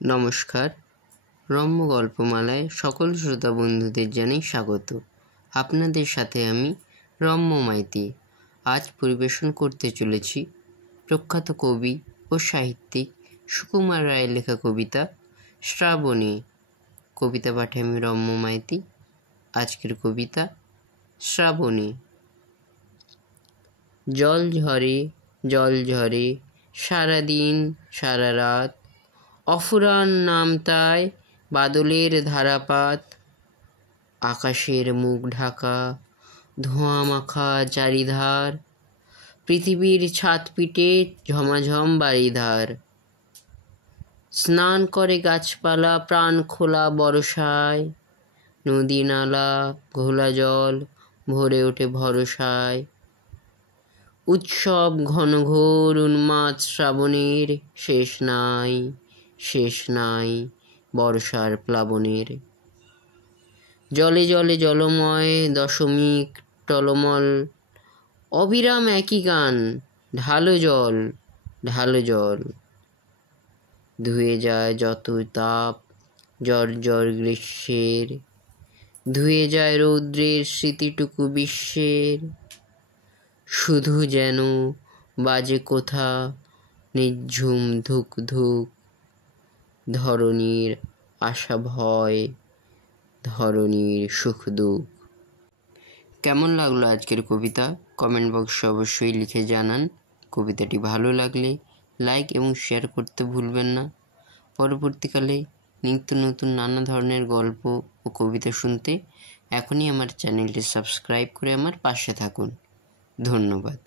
নমস্কার, রম্য গল্পমালায় সকল শ্রোতা বন্ধুদের জানাই স্বাগত। আপনাদের সাথে আমি রম্য মাইতি আজ পরিবেশন করতে চলেছি প্রখ্যাত কবি ও সাহিত্যিক সুকুমার রায়ের লেখা কবিতা শ্রাবণী। কবিতা পাঠে আমি রম্য মাইতি। আজকের কবিতা শ্রাবণী। জল ঝরে সারাদিন সারা রাত, অফুরান নাম তাই বাদলের ধারাপাত। আকাশের মুখ ঢাকা ধোঁয়া মাখা চারিধার, পৃথিবীর ছাদ পিটে ঝমাঝম বারিধার। স্নান করে গাছপালা প্রাণ খোলা বরসায়, নদী নালা ঘোলা জল ভরে ওঠে ভরসায়। উৎসব ঘনঘোর উন্মাদ শ্রাবণের, শেষ নাই বর্ষার প্লাবনের। জলে জলে জলময় দশমিক টলমল, অবিরাম একই গান ঢালো জল। ধুয়ে যায় যত তাপ জ্বর গ্রীষ্মের, ধুয়ে যায় রৌদ্রের স্মৃতিটুকু বিশ্বের। শুধু যেন বাজে কোথা নিঝুম ধুক ধুক, ধরণীর আশা ভয় ধরণীর সুখ দুঃখ। কেমন লাগলো আজকের কবিতা? কমেন্ট বক্সে অবশ্যই লিখে জানান। কবিতাটি ভালো লাগলে লাইক এবং শেয়ার করতে ভুলবেন না। পরবর্তীকালে নিত্য নতুন নানা ধরনের গল্প ও কবিতা শুনতে এখনই আমার চ্যানেলটি সাবস্ক্রাইব করে আমার পাশে থাকুন। ধন্যবাদ।